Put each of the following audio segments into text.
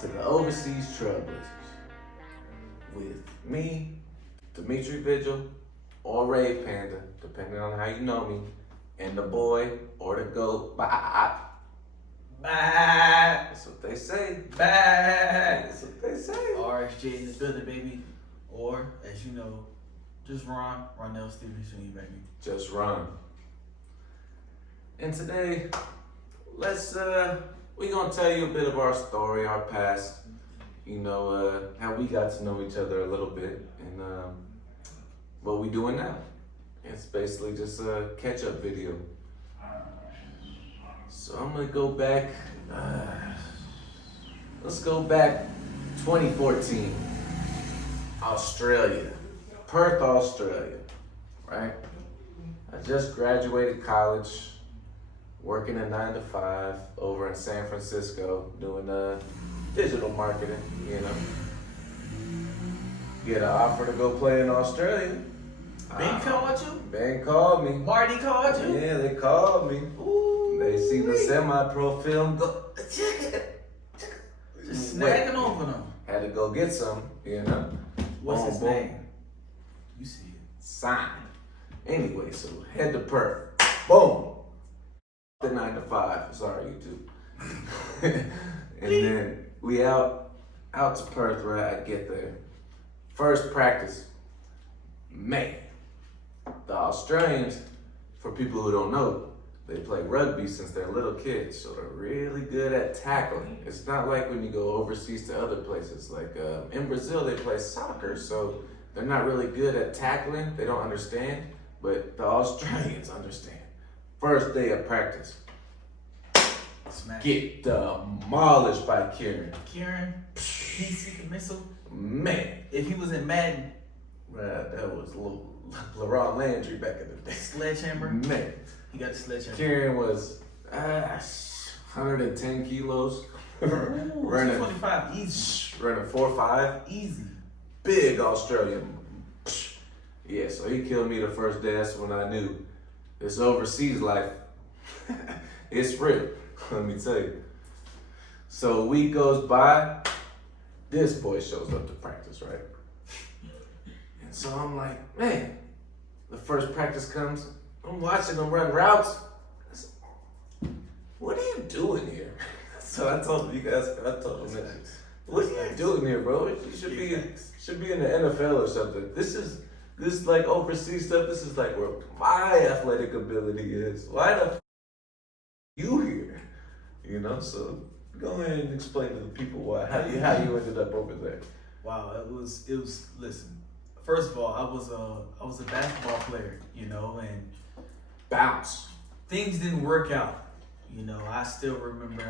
to the Overseas Trailblazers with me, Dimitri Vigil, or Rave Panda, depending on how you know me, and the boy or the goat. Bye. That's what they say. That's what they say. RSJ in the building, baby. Or, as you know, just Ronell Stevenson, baby. Just run. And today, we're gonna tell you a bit of our story, our past, how we got to know each other a little bit, and what we doing now. It's basically just a catch-up video. So I'm gonna go back, let's go back 2014, Australia, Perth, Australia, right? I just graduated college, working a 9 to 5 over in San Francisco, doing digital marketing, Get an offer to go play in Australia. Ben called you? Ben called me. Marty called you? Yeah, they called me. Ooh, They see the semi-pro film. just snagging over them. Had to go get some, What's Boom, his boom. name? You see it. Sign. Anyway, so head to Perth. Boom. The 9 to 5. Sorry, YouTube. And then we out to Perth, right? I get there. First practice. Man, the Australians, for people who don't know, they play rugby since they're little kids, so they're really good at tackling. It's not like when you go overseas to other places. Like in Brazil, they play soccer, so they're not really good at tackling. They don't understand, but the Australians understand. First day of practice, Smack. get demolished by Kieran. Kieran, heat-seeking missile. Man, If he was in Madden, that was Laurent Landry back in the day. sledgehammer, Man. he got the sledgehammer. Kieran was 110 kilos, Ooh, running 225, easy. running 4.5, Easy. big Australian. Yeah, so he killed me the first day. That's when I knew this overseas life, it's real. Let me tell you. So a week goes by, this boy shows up to practice, right? And so I'm like, man, the first practice comes, I'm watching him run routes. I said, what are you doing here? So I told him, that, what are you doing here, bro? You should be in the NFL or something. This like overseas stuff, this is like where my athletic ability is. Why the f you here? So go ahead and explain to the people how you ended up over there. Wow, it was. Listen, first of all, I was a basketball player, and Bounce. things didn't work out. I still remember.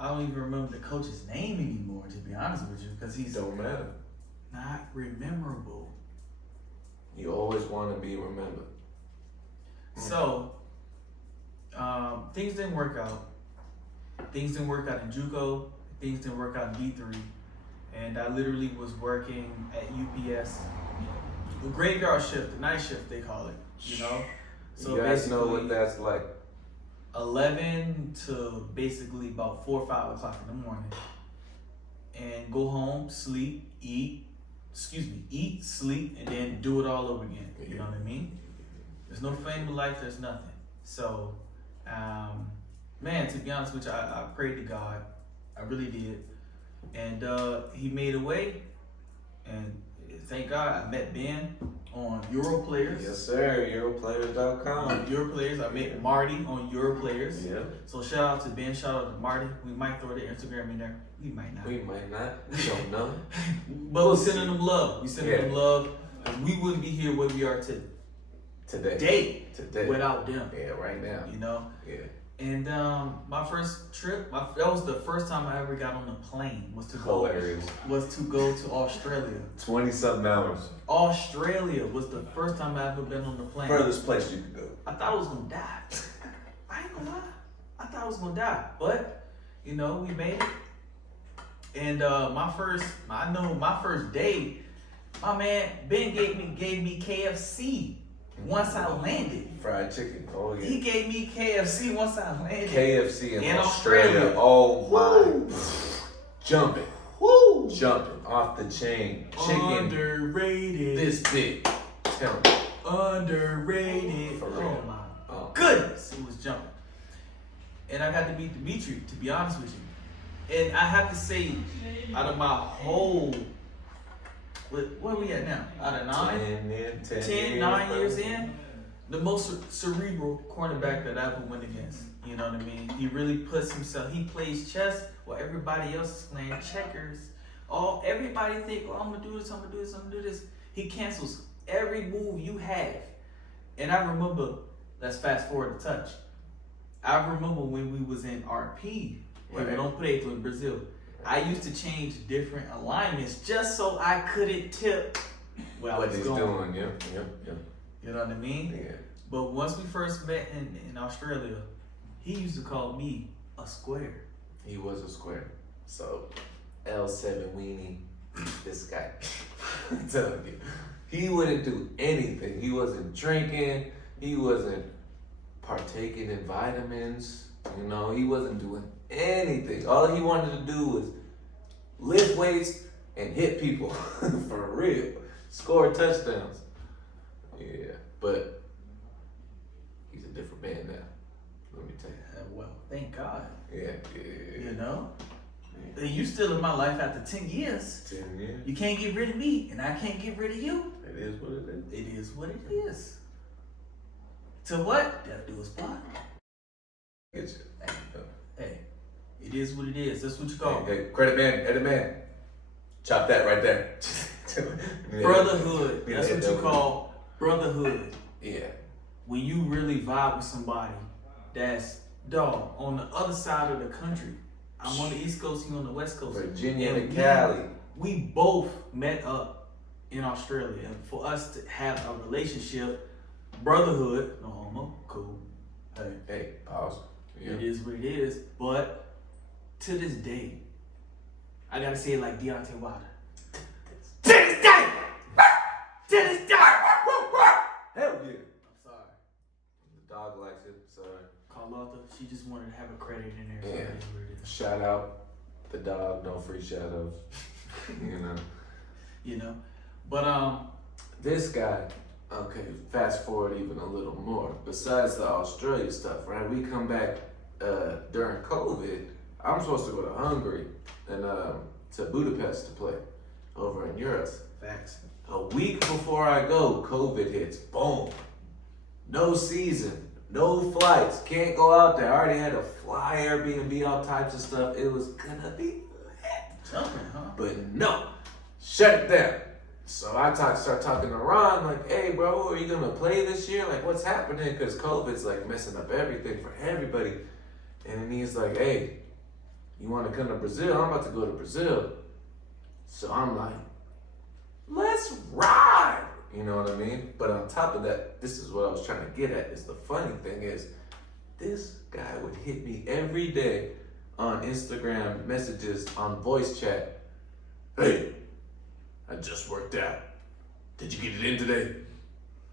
I don't even remember the coach's name anymore, to be honest with you, because he's Don't matter. not rememberable. You always want to be remembered. So, things didn't work out. Things didn't work out in JUCO. Things didn't work out in D3. And I literally was working at UPS, the graveyard shift, the night shift they call it. So You guys know what that's like. 11 to basically about 4 or 5 o'clock in the morning, and go home, sleep, eat, sleep, and then do it all over again. You know what I mean? There's no family life, there's nothing. So, man, to be honest with you, I prayed to God. I really did. And he made a way. And thank God I met Ben on Europlayers. Yes, sir. Europlayers.com. Europlayers. I met Marty on Europlayers. Yeah. So shout out to Ben, shout out to Marty. We might throw their Instagram in there. We might not. We might not. We don't know. But we're sending them love. We sending them love. And we wouldn't be here where we are today without them. Yeah, right now. Yeah. And my first trip, that was the first time I ever got on a plane. Was to go to Australia. 20-something hours. Australia was the first time I ever been on the plane. Furthest place you could go. I thought I was gonna die. I ain't gonna lie. I thought I was gonna die, but we made it. And my first day, my man Ben gave me KFC once I landed. Fried chicken. Oh yeah. He gave me KFC once I landed. KFC in In Australia. Australia. Oh my. Jumping. jumping off the chain. Chicken Underrated. this big. Tell me. Underrated. For real. Oh my goodness, it was jumping. And I got to meet Dimitri, to be honest with you. And I have to say, out of my whole, where are we at now? Out of 9 years in, the most cerebral cornerback that I ever went against. You know what I mean? He really puts himself, he plays chess while everybody else is playing checkers. Everybody think, oh, I'm gonna do this, I'm gonna do this, I'm gonna do this. He cancels every move you have. And I remember, let's fast forward a touch. I remember when we was in RP, where we don't play in Brazil. I used to change different alignments just so I couldn't tip what he's doing. Yep. You know what I mean? Yeah. But once we first met in Australia, he used to call me a square. He was a square. So, L7 weenie, this guy. I'm telling you. He wouldn't do anything. He wasn't drinking. He wasn't partaking in vitamins. You know, he wasn't doing anything. All he wanted to do was lift weights and hit people. For real. Score touchdowns. Yeah, but he's a different man now. Let me tell you. Well, thank God. Yeah. You know? Yeah. You still in my life after 10 years. 10 years. You can't get rid of me, and I can't get rid of you. It is what it is. It is what it is. To what? Death do us part. Hey, it is what it is. That's what you call Hey, credit man, edit man. Chop that right there. Brotherhood. That's what you call brotherhood. Yeah. When you really vibe with somebody that's, dog, on the other side of the country. I'm on the East Coast, you on the West Coast. Virginia and Cali. We both met up in Australia. And for us to have a relationship, brotherhood, no homo, cool. Hey, pause. Yeah. It is what it is. But to this day, I gotta say it like Deontay Wilder. To this day! To this day! Hell yeah. I'm sorry. The dog likes it. Sorry. Carlotta, she just wanted to have a credit in there. Yeah. So it is what it is. Shout out the dog. No free shout outs. You know. But this guy, okay, fast forward even a little more. Besides the Australia stuff, right? We come back during COVID. I'm supposed to go to Hungary and to Budapest to play over in Europe. Facts. A week before I go, COVID hits. Boom. No season. No flights. Can't go out there. I already had to fly Airbnb, all types of stuff. It was gonna be lit. Jumping, huh? But no. Shut it down. So I start talking to Ron, like, hey, bro, are you going to play this year? Like, what's happening? Because COVID's, like, messing up everything for everybody. And then he's like, hey, you want to come to Brazil? I'm about to go to Brazil. So I'm like, let's ride. You know what I mean? But on top of that, this is what I was trying to get at, is the funny thing is, this guy would hit me every day on Instagram messages, on voice chat. Hey, I just worked out. Did you get it in today?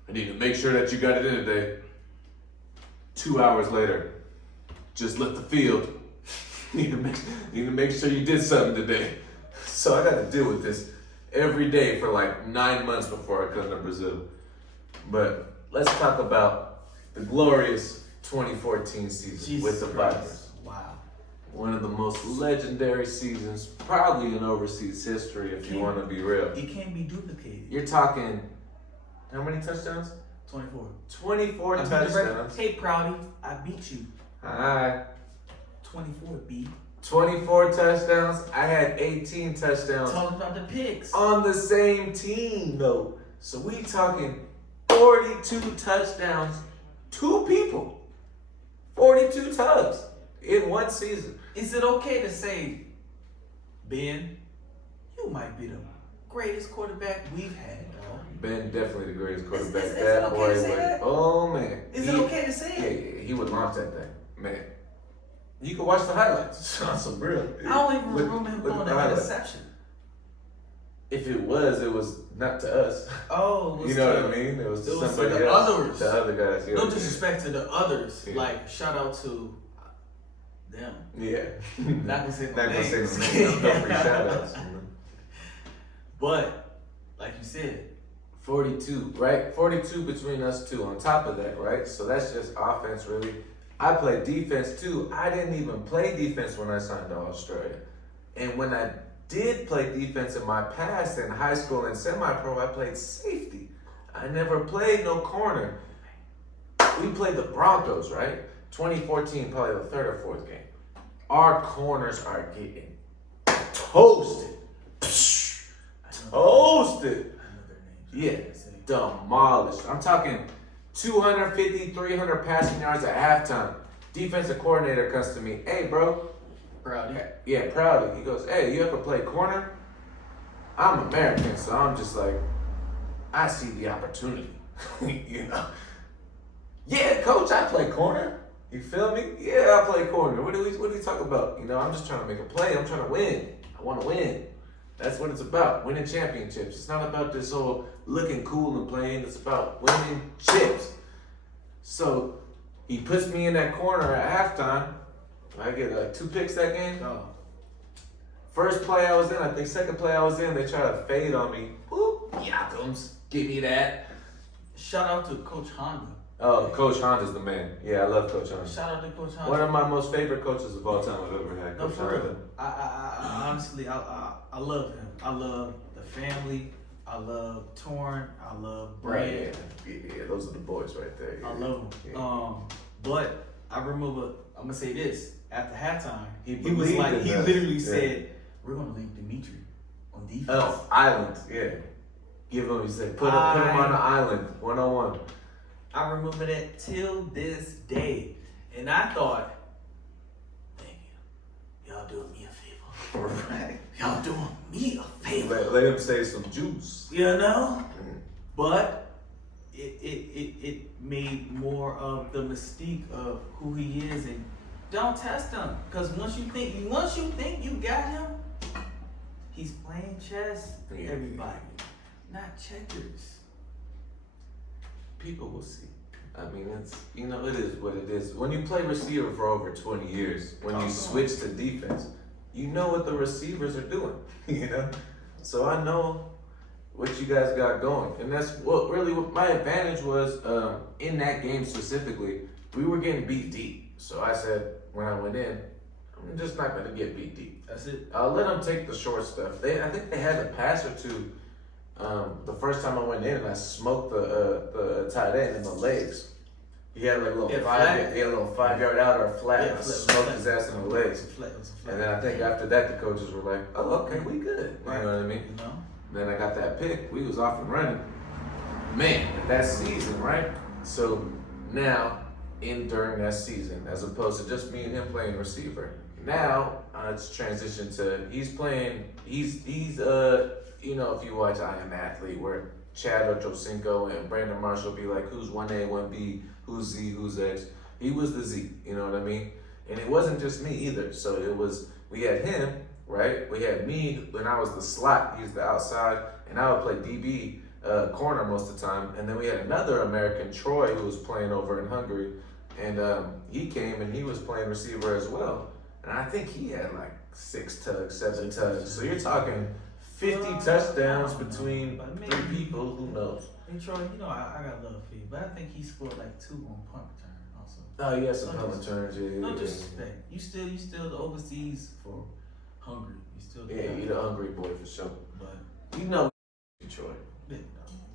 I need to make sure that you got it in today. 2 hours later, just left the field. need to make sure you did something today. So I got to deal with this every day for like 9 months before I come to Brazil. But let's talk about the glorious 2014 season with the Vipers. Wow. One of the most legendary seasons, probably in overseas history, if you want to be real. It can't be duplicated. You're talking, how many touchdowns? 24. 24 touchdowns. Hey, Proudy, I beat you. Hi. 24, B. 24 touchdowns. I had 18 touchdowns. Talking about the picks. On the same team, though. So we talking 42 touchdowns. 2 people. 42 tugs in one season. Is it okay to say, Ben, you might be the greatest quarterback we've had, dog? Ben, definitely the greatest quarterback. Is that it okay boy to say would, that? oh man. Is it okay to say it? Yeah, he would launch that thing, man. You can watch the highlights on some real. I don't even remember him throwing an interception. If it was not to us. Oh, you know what I mean? It was to somebody the else. others. The other guys. No disrespect to the others. Yeah. Like, shout out to them. Yeah. Not gonna say no Not gonna names. say no names. No free shout outs. But like you said, 42, right? 42 between us two on top of that, right? So that's just offense, really. I play defense too. I didn't even play defense when I signed to Australia. And when I did play defense in my past in high school and semi-pro, I played safety. I never played no corner. We played the Broncos, right? 2014, probably the third or fourth game. Our corners are getting toasted. Toasted. Yeah, demolished. I'm talking 250, 300 passing yards at halftime. Defensive coordinator comes to me, hey, bro. Proudly. Yeah, proudly. He goes, hey, you ever play corner? I'm American, so I'm just like, I see the opportunity. You know? Yeah, coach, I play corner. You feel me? Yeah, I play corner. What do we talk about? You know, I'm just trying to make a play. I'm trying to win. I want to win. That's what it's about. Winning championships. It's not about this whole looking cool and playing. It's about winning chips. So he puts me in that corner at halftime. I get like 2 picks that game. Oh. First play I was in, I think second play I was in, they try to fade on me. Whoop, Yakums, give me that. Shout out to Coach Honda. Oh, Coach Honda's the man. Yeah, I love Coach Honda. Shout out to Coach Honda. One of my most favorite coaches of all time I've ever had. No, Coach for real. Honda. I honestly, I love him. I love the family. I love Torn. I love Brad. Yeah, those are the boys right there. Yeah. I love him. Yeah. But I remember, I'm gonna say this. After halftime, he was believed like, in he us. literally Yeah. said, "We're gonna leave Dimitri on defense." Oh, island, yeah. Give him, he said, put him on the island, 101. I remember that till this day, and I thought, "Thank you, y'all doing me a favor. Right. Y'all doing me a favor." Let him say some juice. You know, but it made more of the mystique of who he is, and don't test him, because once you think you got him, he's playing chess. Yeah. Everybody, not checkers. People will see. I mean, it's, you know, it is what it is. When you play receiver for over 20 years, when you switch to defense, you know what the receivers are doing, you know? So I know what you guys got going. And that's what my advantage was in that game specifically. We were getting beat deep. So I said, when I went in, I'm just not going to get beat deep. That's it. I'll let them take the short stuff. I think they had a pass or two the first time I went in, and I smoked the tight end in the legs. He had like a little Yeah, 5-yard out or flat. Yeah, I flat, smoked flat. his ass in the legs. And then I think after that, the coaches were like, "Oh, okay, we good." You know what I mean? You know? Then I got that pick. We was off and running. Man, that season, right? So now, during that season, as opposed to just me and him playing receiver, now it's transitioned to he's playing. He's you know, if you watch I Am Athlete, where Chad Ochocinco and Brandon Marshall be like, who's 1A, 1B, who's Z, who's X. He was the Z, you know what I mean? And it wasn't just me either. So we had him, right? We had me when I was the slot, he's the outside, and I would play DB corner most of the time. And then we had another American, Troy, who was playing over in Hungary. And he came and he was playing receiver as well. And I think he had like 6 tugs, 7 tugs. So you're talking 50 touchdowns between 3 people, who knows? And Troy, you know, I got love for you, but I think he scored like 2 on punt return also. Oh, he had some punt returns, yeah. No disrespect. You still the overseas for Hungary. You still the Yeah, guy. you the hungry boy for sure. But You know Troy. yeah,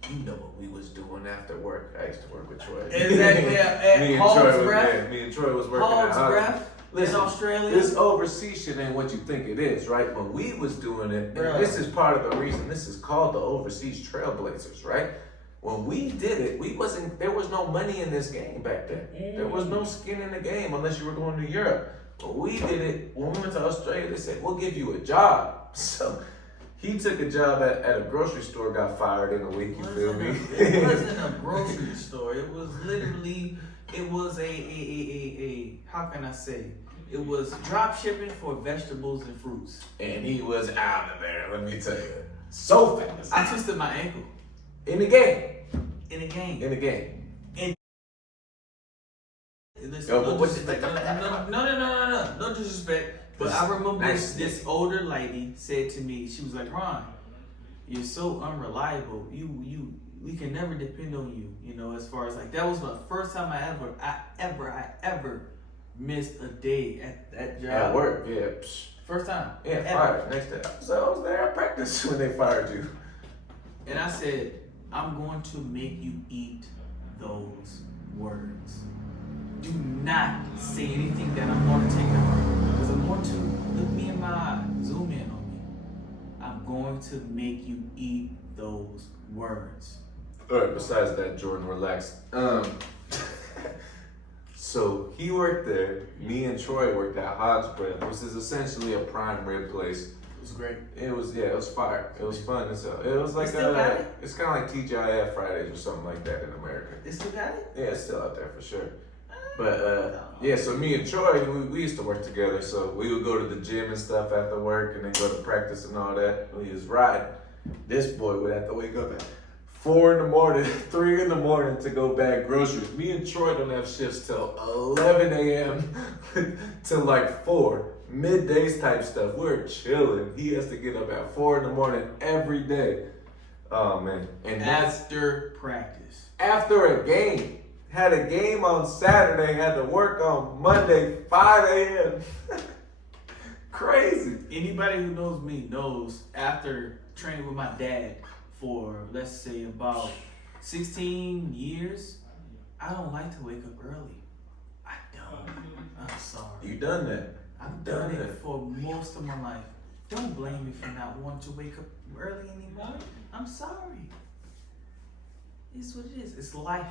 You know what we was doing after work. I used to work with Troy. Exactly. Me and Hog's Troy was breath. there. Me and Troy was working Hog's at Holland. breath. Listen, in Australia. This overseas shit ain't what you think it is, right? When we was doing it, and Bruh. this is part of the reason this is called the overseas Trailblazers, right? When we did it, there was no money in this game back then. There was no skin in the game unless you were going to Europe. When we did it, when we went to Australia, they said, we'll give you a job. So he took a job at a grocery store, got fired in a week, you feel me? It wasn't a grocery store. It was literally, it was a how can I say? It was drop shipping for vegetables and fruits. And he was out of there, let me tell you. So fast. I twisted my ankle. In the game. In a game. In the game. Listen, Yo, no what disrespect. No disrespect. But I remember Nice. this older lady said to me, she was like, Ron, you're so unreliable. We can never depend on you. You know, as far as like that was the first time I ever missed a day at that job. At work, yeah. Psh. First time. Yeah, fired next day. So I was there at practice when they fired you. And I said, I'm going to make you eat those words. Do not say anything that I'm going to take out. Because I'm going to look me in my eye, zoom in on me. I'm going to make you eat those words. All right, besides that, Jordan, relax. So he worked there. Me and Troy worked at Hodge Bread, which is essentially a prime rib place. It was great. It was fire. It was fun. It was like it's kind of like TGIF Fridays or something like that in America. It still got it? Yeah, it's still out there for sure. But yeah, so me and Troy, we used to work together. So we would go to the gym and stuff after work, and then go to practice and all that. We was riding. This boy would have to wake up at 4 in the morning, 3 in the morning to go bag groceries. Me and Troy don't have shifts till 11 a.m. till like 4. Middays type stuff. We're chilling. He has to get up at 4 in the morning every day. Oh man. And after practice. After a game. Had a game on Saturday, had to work on Monday, 5 a.m. Crazy. Anybody who knows me knows after training with my dad for, let's say, about 16 years, I don't like to wake up early. I don't. I'm sorry. You done that. I've done it for most of my life. Don't blame me for not wanting to wake up early anymore. I'm sorry. It's what it is. It's life.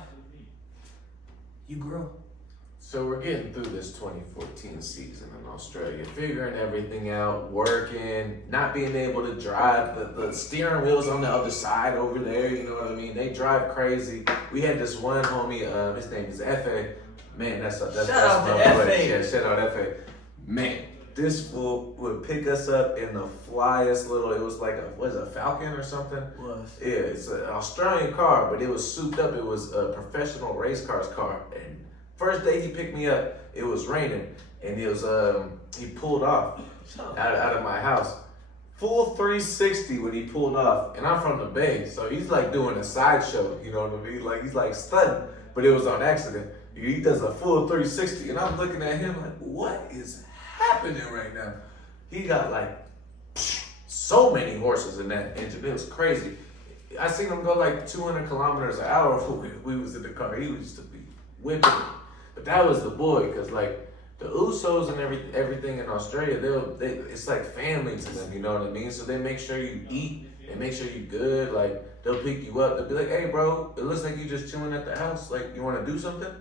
You grow. So we're getting through this 2014 season in Australia, figuring everything out, working, not being able to drive. The steering wheel's on the other side over there, you know what I mean? They drive crazy. We had this one homie, his name is F.A. Man, that's shout out to F.A. Yeah, shout out F.A. Man, this fool would pick us up in the flyest little, it was like a Falcon or something? It was. Yeah, it's an Australian car, but it was souped up. It was a professional race car's car. And first day he picked me up, it was raining, and it was he pulled off out of my house. Full 360 when he pulled off, and I'm from the Bay, so he's like doing a sideshow, you know what I mean? Like he's like stunting, but it was on accident. He does a full 360, and I'm looking at him like, what is happening right now? He got like so many horses in that engine. It was crazy. I seen him go like 200 kilometers an hour when we was in the car. He used to be whipping it. But that was the boy, because like the Usos and everything in Australia, it's like family to them, you know what I mean? So they make sure you eat, they make sure you good, like they'll pick you up, they'll be like, hey bro, it looks like you just chilling at the house, like you wanna do something?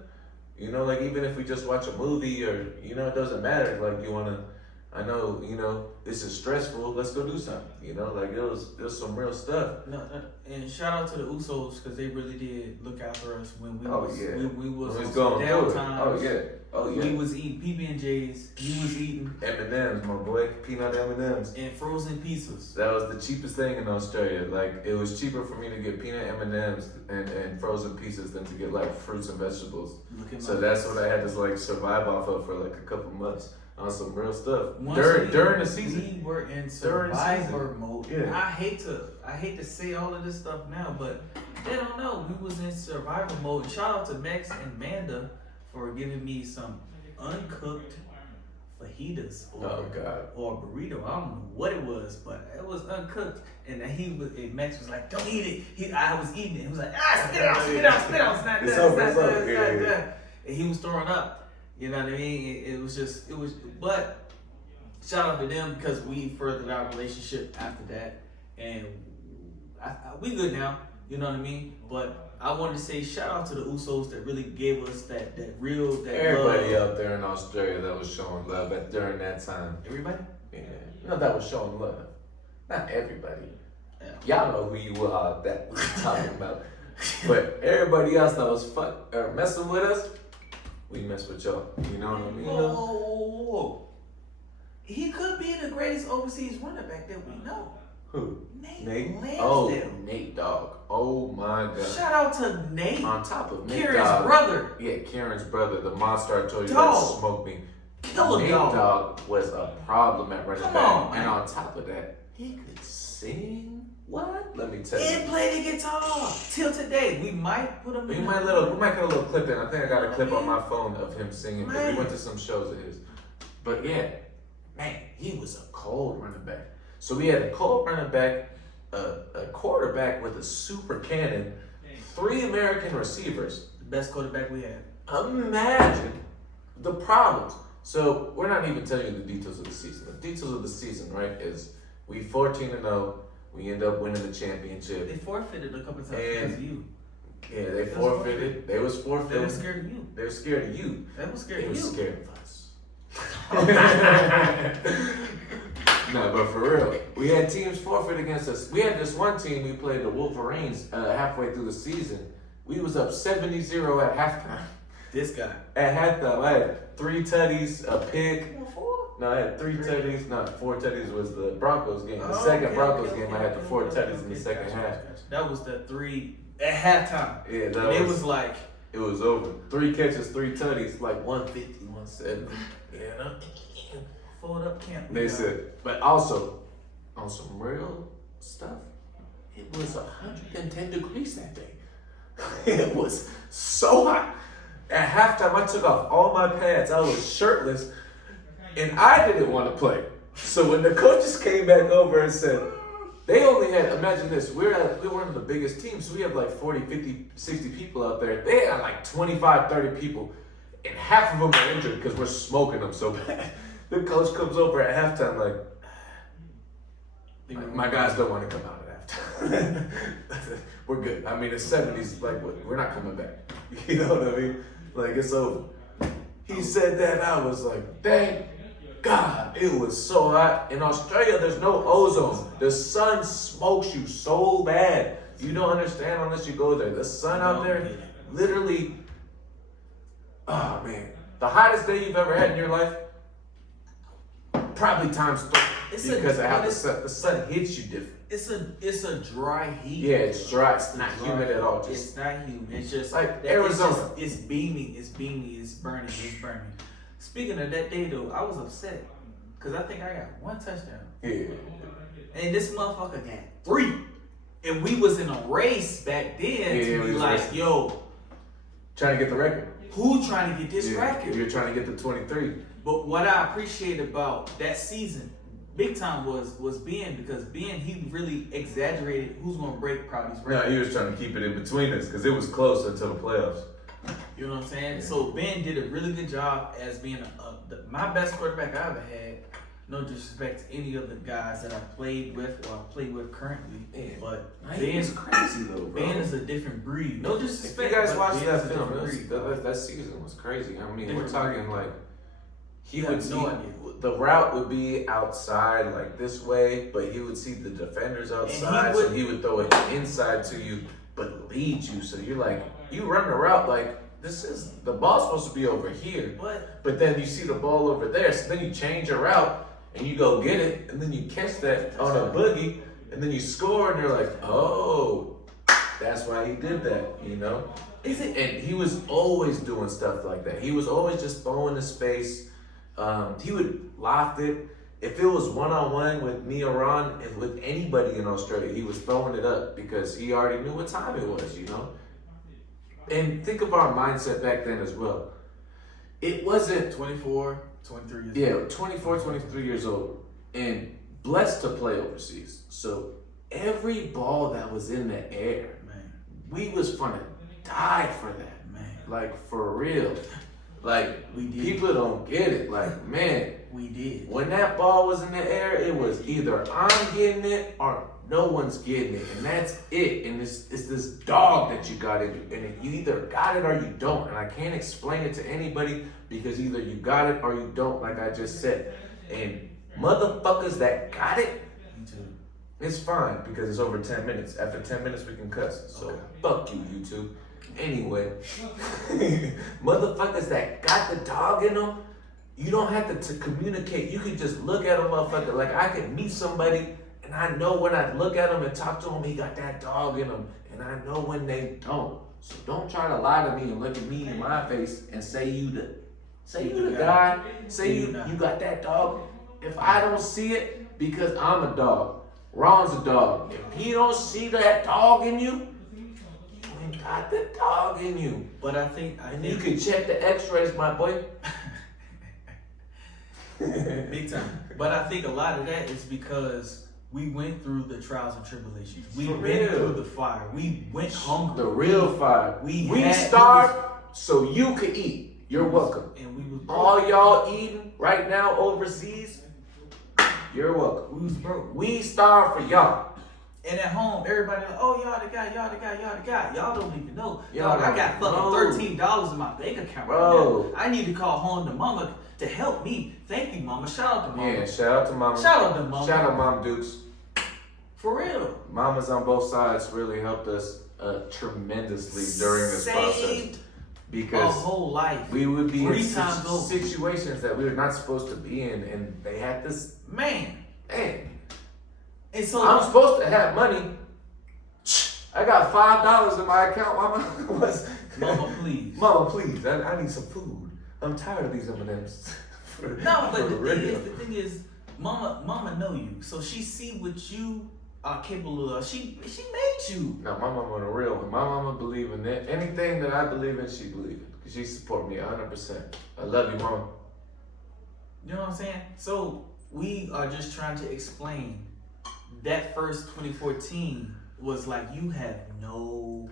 You know, like even if we just watch a movie or, you know, it doesn't matter, like you wanna, I know, you know, this is stressful, let's go do something, you know, like it was some real stuff. No, and shout out to the Usos, because they really did look out for us when we was going down through it. times. Oh yeah. We was eating PB&J's, you was eating M&M's, my boy, peanut M&M's. and frozen pizzas. That was the cheapest thing in Australia. Like it was cheaper for me to get peanut M&M's and frozen pizzas than to get like fruits and vegetables. So that's what I had to like survive off of for like a couple months on some real stuff. During the season. We were in survivor mode. Yeah. I hate to say all of this stuff now, but they don't know. We was in survival mode. Shout out to Mex and Manda for giving me some uncooked fajitas or burrito. I don't know what it was, but it was uncooked. And Max was like, "Don't eat it." I was eating it. He was like, spit it out. It's not done. And he was throwing up. You know what I mean? It was. But shout out to them, because we furthered our relationship after that, and we good now. You know what I mean? But I wanted to say shout out to the Usos that really gave us that everybody love. out there in Australia that was showing love during that time. Everybody? Yeah. No, that was showing love. Not everybody. Yeah. Y'all know who you are that we're talking about. But everybody else that was messing with us, we mess with y'all. You know what I mean? Whoa. He could be the greatest overseas running back that we know. Who? Nate? Oh, Nate, dog. Oh my God. Shout out to Nate. On top of Nate, Kieran's brother. Yeah, Kieran's brother, the monster I told you Dog. that smoked me. Killer Nate dog. Dogg was a problem at running Come back. on, and man. on top of that, he could sing. What? Let me tell And you. play the guitar till today. We might put him We in. might get a little clip in. I think I got a clip on my phone of him singing. But we Man. went to some shows of his. But yeah, man, he was a cold running back. So we had a cold running back, a quarterback with a super cannon, 3 American receivers. The best quarterback we had. Imagine the problems. So we're not even telling you the details of the season. The details of the season, right, is we 14-0. We end up winning the championship. They forfeited a couple times And- because of you. Yeah, they forfeited. They was They forfeited. were scared of you. They were scared of you. They were scared They of were you. scared of us. No, but for real, we had teams forfeit against us. We had this one team, we played the Wolverines halfway through the season. We was up 70-0 at halftime. This guy. At halftime, I had 3 tutties, a pick. No, I had 3 tutties. No, 4 tutties was the Broncos game. The second Broncos game, I had the 4 tutties in the second half. That was the 3 at halftime. Yeah, And it was like, it was over. 3 catches, 3 tutties, like 150, 170. You know? fold up camp. They said, but also, on some real stuff, it was 110 degrees that day. It was so hot. At halftime, I took off all my pads. I was shirtless, and I didn't want to play. So when the coaches came back over and said, they only had, imagine this, we're one of the biggest teams. So we have like 40, 50, 60 people out there. They had like 25, 30 people, and half of them are injured because we're smoking them so bad. The coach comes over at halftime like, my guys don't want to come out at halftime. We're good. I mean, it's 70s, like, we're not coming back. You know what I mean? Like, it's over. He said that, and I was like, thank God, it was so hot. In Australia, there's no ozone. The sun smokes you so bad. You don't understand unless you go there. The sun out there, literally, oh man, the hottest day you've ever had in your life, probably times 3 because of how the sun hits you different. It's a dry heat. Yeah, it's dry. It's not humid at all. It's Just not humid. It's just like Arizona. It's beaming. It's beaming. It's burning. It's burning. Speaking of that day though, I was upset because I think I got 1 touchdown. Yeah. And this motherfucker got 3. And we was in a race back then to be like, racing. yo, Trying to get the record. who trying to get this Yeah, record? You're trying to get the 23. But what I appreciate about that season, big time, was Ben, because Ben, he really exaggerated who's gonna break Proudy's No, record. he was trying to keep it in between us because it was close until the playoffs. You know what I'm saying? Yeah. So Ben did a really good job as being my best quarterback I ever had. No disrespect to any of the guys that I played with or I play with currently, Yeah. but Ben is crazy though, bro. Ben is a different breed. No If disrespect. you guys but watch Ben that is a film, different breed, bro. that season was crazy. I mean, Different we're talking breed. like he You would have no see idea. the route would be outside like this way, but he would see the defenders outside, so he would throw it inside to you, but lead you. So you're like, you run the route like the ball's supposed to be over here, but then you see the ball over there, so then you change your route and you go get it, and then you catch that on a boogie, and then you score, and you're like, oh, that's why he did that, you know? And he was always doing stuff like that. He was always just throwing the space. He would loft it. If it was one-on-one with me or Ron, and with anybody in Australia, he was throwing it up because he already knew what time it was, you know? And think of our mindset back then as well. It wasn't 24, 23 years old. 24, 23 years old, and blessed to play overseas. So every ball that was in the air, Man, we was finna die for that. man. Like, for real. Like, We did. people don't get it. Like, man, We did. when that ball was in the air, it was either I'm getting it or no one's getting it. And that's it. And it's this dog that you got in you. And you either got it or you don't. And I can't explain it to anybody because either you got it or you don't, like I just said. And motherfuckers that got it, Me too. it's fine because it's over 10 minutes. After 10 minutes, we can cuss. So, Okay. fuck you, YouTube. Anyway, motherfuckers that got the dog in them, you don't have to communicate. You can just look at a motherfucker. Like, I could meet somebody, and I know when I look at him and talk to him, he got that dog in him. And I know when they don't. So don't try to lie to me and look at me in my face and say you the Say you the guy. Say you got that dog. If I don't see it, because I'm a dog. Ron's a dog. If he don't see that dog in you, you ain't got the dog in you. But I think you can check the X-rays, my boy. Big time. But I think a lot of that is because we went through the trials and tribulations. We went through the fire. We went hungry. The real fire. We starved so you could eat. You're welcome. And we was broke. All y'all eating right now overseas, you're welcome. We was broke. We starved for y'all. And at home, everybody like, oh, y'all the guy, y'all the guy, y'all the guy. Y'all don't even know. Y'all I got fucking $13 in my bank account right now. I need to call home to mama to help me. Thank you, mama. Shout out to mama. Yeah, shout out to mama. Shout out to mama. Shout out Mom Dukes. For real. Mamas on both sides really helped us tremendously during this process. Because our whole life. We would be in situations that we were not supposed to be in, and they had this man. And so I'm supposed to have money. I got $5 in my account, mama. Mama, please. Mama, please. I need some food. I'm tired of these M&Ms. No, but the thing is, mama know you, so she see what you are capable of. She made you. Now, my mama on the real one. My mama believe in it. Anything that I believe in, she believe in. Because she support me 100%. I love you, mama. You know what I'm saying? So we are just trying to explain that first 2014 was like you have no.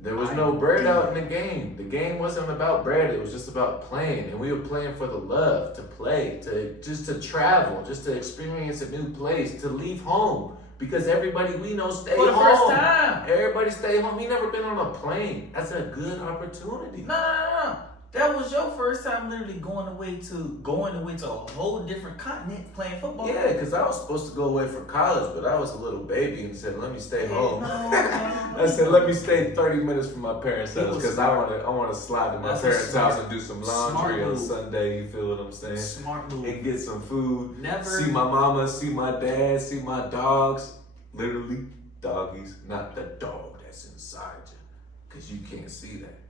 There was no bread out in the game. The game wasn't about bread. It was just about playing. And we were playing for the love, to play, to travel, just to experience a new place, to leave home. Because everybody we know stayed home. For the first time. Everybody stayed home. We never been on a plane. That's a good opportunity. No. That was your first time literally going away to a whole different continent playing football. Yeah, because I was supposed to go away for college, but I was a little baby and said, let me stay home. No. I said, let me stay 30 minutes from my parents' house because I want to slide to my parents' house and do some laundry on Sunday. You feel what I'm saying? Smart move. And get some food. Never. See my mama, see my dad, see my dogs. Literally, doggies, not the dog that's inside you. Because you can't see that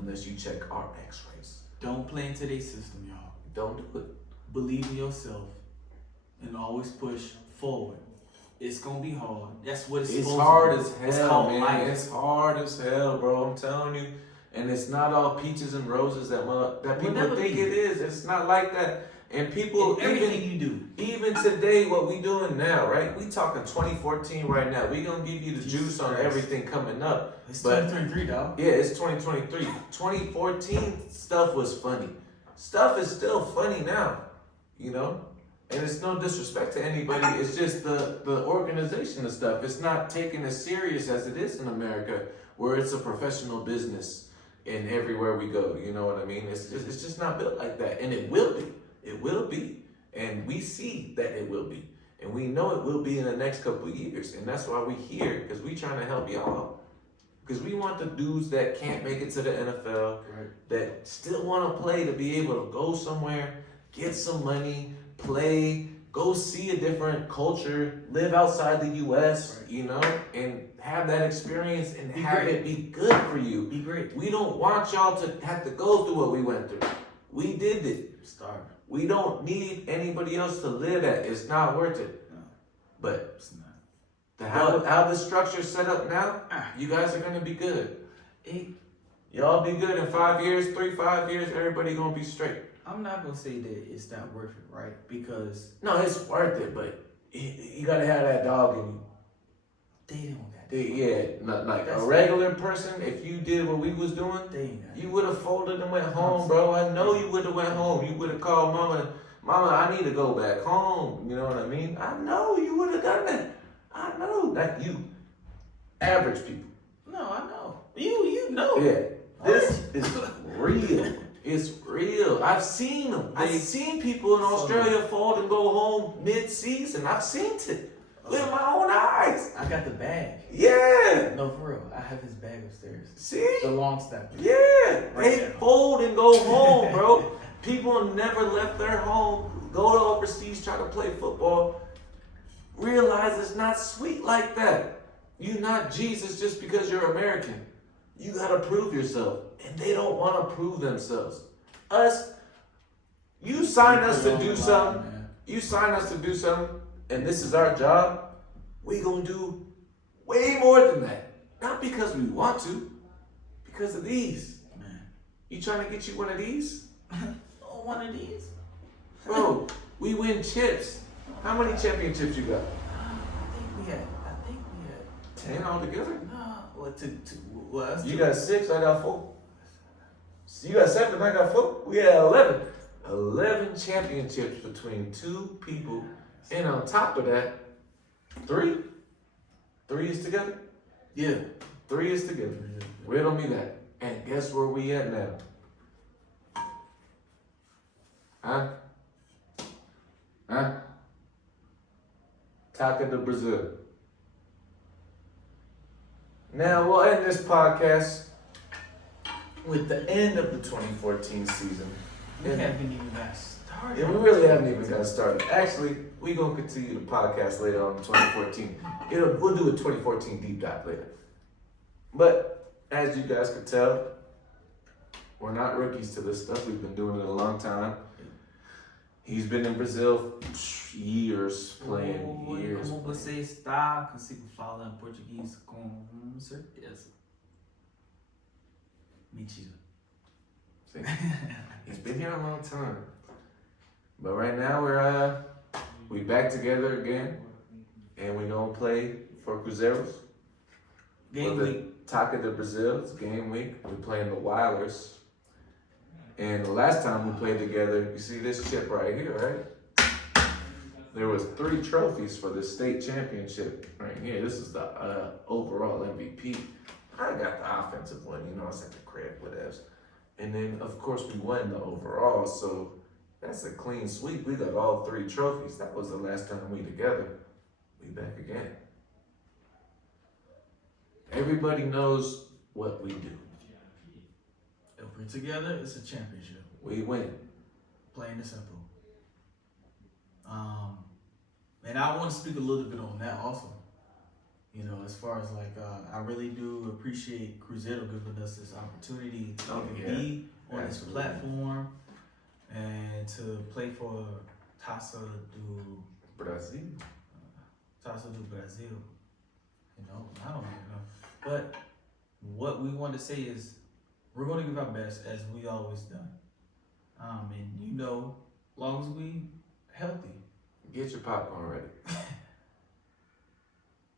unless you check our x-rays. Don't play into their system, y'all. Don't do it. Believe in yourself and always push forward. It's gonna be hard. That's what it's supposed hard to be. as hell, It's called man. life. It's hard as hell, bro. I'm telling you. And it's not all peaches and roses that people think it is. It's not like that. And people, everything you do. Even today, what we doing now, right? We talking 2014 right now. We gonna give you the juice on everything coming up. It's 2023, dog. Yeah, it's 2023. 2014 stuff was funny. Stuff is still funny now, you know? And it's no disrespect to anybody. It's just the organization of stuff. It's not taken as serious as it is in America, where it's a professional business in everywhere we go. You know what I mean? It's just not built like that. And it will be. It will be. And we see that it will be. And we know it will be in the next couple of years. And that's why we're here, because we're trying to help y'all out. Because we want the dudes that can't make it to the NFL, that still want to play, to be able to go somewhere, get some money, play, go see a different culture, live outside the U.S., you know, and have that experience and have it be good for you. Be great. We don't want y'all to have to go through what we went through. We did it. Starving. We don't need anybody else to live at. It's not worth it. No. But It's not. how the structure's set up now, you guys are going to be good. Y'all be good in 5 years, 5 years, everybody going to be straight. I'm not going to say that it's not worth it, right? Because... No, it's worth it, but you got to have that dog in you. They don't got A regular person, if you did what we was doing, you would have folded and went home, bro. I know you would have went home. You would have called mama, I need to go back home. You know what I mean? I know you would have done that. I know. Not you. Average people. No, I know. You know. Yeah. This is real. It's real. I've seen them. I've seen people in Australia fold and go home mid-season. I've seen it. With my own eyes. I got the bag. Yeah. No, for real. I have his bag upstairs. See? The long step. Yeah. They fold and go home, bro. People never left their home, go to overseas, try to play football, realize it's not sweet like that. You're not Jesus just because you're American. You got to prove yourself. And they don't want to prove themselves. Us, You sign us to do Man. something. You sign us to do something, and this is our job. We gonna do way more than that. Not because we want to, because of these. Man. You trying to get you one of these? Oh, one of these? Bro, we win chips. How many championships you got? I think we had 10 altogether? nah, what, You got 6, I got 4. So you got 7, I got 4. We had 11. 11 championships between 2 people. And on top of that, 3? 3 is together? Yeah. 3 is together. Riddle me that. And guess where we at now? Huh? Taca do Brazil. Now we'll end this podcast with the end of the 2014 season. We haven't even got started. Yeah, we really haven't even got started. Actually, we're going to continue the podcast later on in 2014. We'll do a 2014 deep dive later. But as you guys could tell, we're not rookies to this stuff. We've been doing it a long time. He's been in Brazil years, playing years. Como você está? Consigo falar em português com certeza. Mentira. See? He's been here a long time. But right now we back together again, and we gonna play for Cruzeiros. Game for the week. Taca do Brazil. It's game week. We're playing the Wilders. And the last time we played together, you see this chip right here, right? There was 3 trophies for the state championship right here. This is the overall MVP. I got the offensive one, you know, it's at the crib, whatever. And then, of course, we won the overall, so that's a clean sweep. We got all 3 trophies. That was the last time we together. We back again. Everybody knows what we do. If we're together, it's a championship. We win. Plain and simple. And I want to speak a little bit on that also. You know, as far as like, I really do appreciate Cruzeiro giving us this opportunity to be on this platform and to play for Taça do Brazil. Taça do Brasil. You know, I don't even know. But what we want to say is we're going to give our best as we always done. And you know, as long as we healthy. Get your popcorn ready.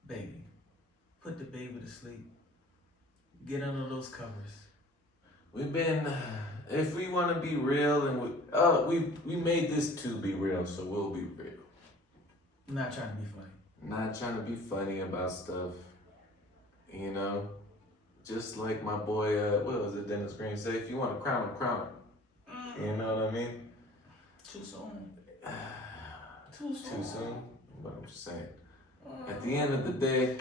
Baby, put the baby to sleep. Get under those covers. We've been, if we want to be real, and we made this to be real, so we'll be real. I'm not trying to be funny. Not trying to be funny about stuff, you know. Just like my boy, what was it, Dennis Green say, if you want a crown, crown it. You know what I mean? Too soon. Too soon? But I'm just saying. At the end of the day,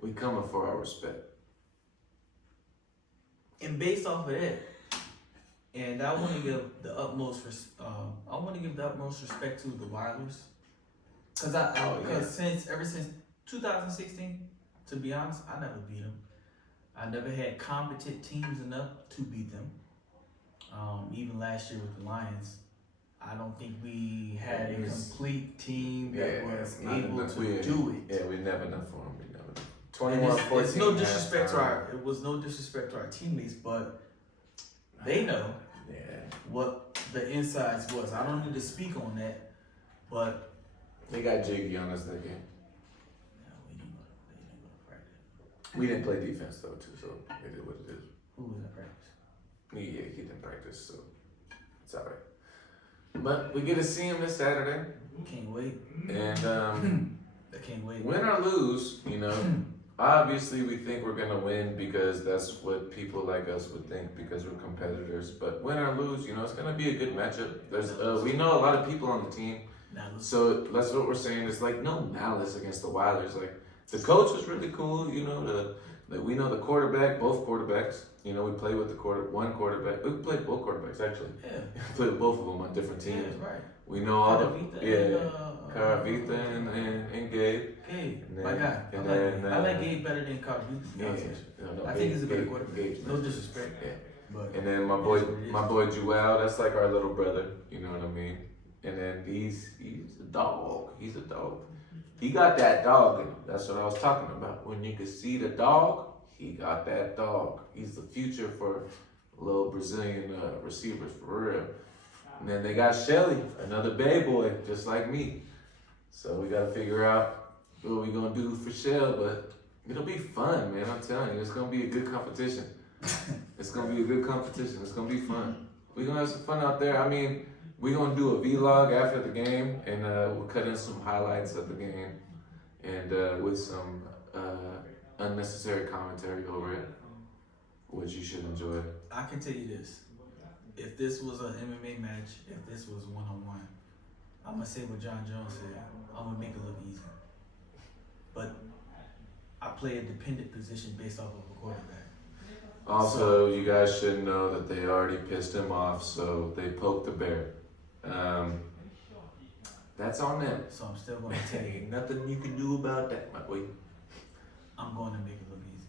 we coming for our respect. And based off of that, and I want to give the utmost respect to the Wilders, because ever since 2016, to be honest, I never beat them. I never had competent teams enough to beat them. Even last year with the Lions, I don't think we had a complete team that was able to do it. Yeah, we never enough for them. 21-14. It's no disrespect to it was no disrespect to our teammates, but they know what the insides was. I don't need to speak on that, but they got jiggy on us that game. We didn't go to practice. We didn't play defense though, too, so it is what it is. Who was in practice? Yeah, he didn't practice, so it's all right. But we get to see him this Saturday. Can't wait. And I can't wait. Win or lose, you know, obviously we think we're gonna win because that's what people like us would think because we're competitors. But win or lose, you know, it's gonna be a good matchup. There's we know a lot of people on the team, so that's what we're saying. It's like no malice against the Wilders. Like the coach was really cool, you know. We know the quarterback, both quarterbacks. You know, we play with one quarterback. We played both quarterbacks actually. Yeah. We played both of them on different teams. Yeah, right. We know all Caravita and Gabe. Gabe, my guy. I like Gabe better than Caravita. I think he's a better quarterback. No disrespect. Yeah. But And then my boy Joel, that's like our little brother. You know what I mean? And then he's a dog. He's a dog. He got that dog in him. That's what I was talking about. When you could see the dog, he got that dog. He's the future for little Brazilian receivers, for real. And then they got Shelly, another Bay boy, just like me. So we gotta figure out what we gonna do for Shell, but it'll be fun, man. I'm telling you, it's gonna be a good competition. It's gonna be a good competition. It's gonna be fun. We're gonna have some fun out there. I mean, we're gonna do a vlog after the game, and we'll cut in some highlights of the game, and with some unnecessary commentary over it, which you should enjoy. I can tell you this: if this was an MMA match, if this was one-on-one, I'm gonna say what John Jones said. I'm gonna make it look easy, but I play a dependent position based off of a quarterback. Also, you guys should know that they already pissed him off, so they poked the bear. That's on them. So I'm still going to tell you, Ain't nothing you can do about that, my boy. I'm going to make it look easy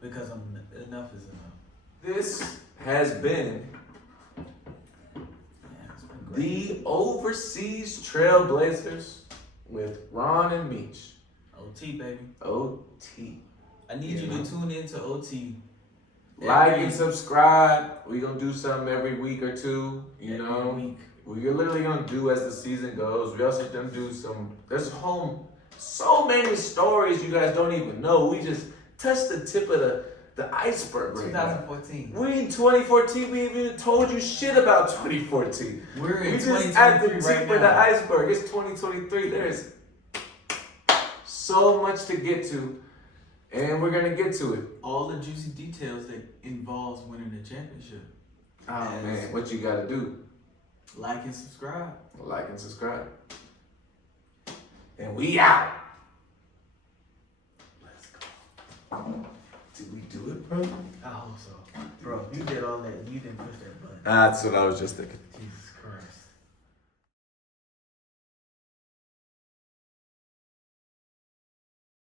because enough is enough. This has been It's been great. the Overseas Trailblazers with Ron and Meech. OT, baby. OT. I need you to tune in to OT. Like and subscribe. We're going to do something every week or two, you Every know. week. We're literally going to do as the season goes. We also going to do there's so many stories you guys don't even know. We just touched the tip of the iceberg right now. 2014. We in 2014, we ain't even told you shit about 2014. We're in We just at the 2023 tip right of the now. iceberg. It's 2023. There's so much to get to, and we're going to get to it. All the juicy details that involves winning the championship. Oh, Yes. man, what you got to do? Like and subscribe. Like and subscribe. And we out. Let's go. Did we do it, bro? I hope so. Bro, you did all that. You didn't push that button. That's what I was just thinking.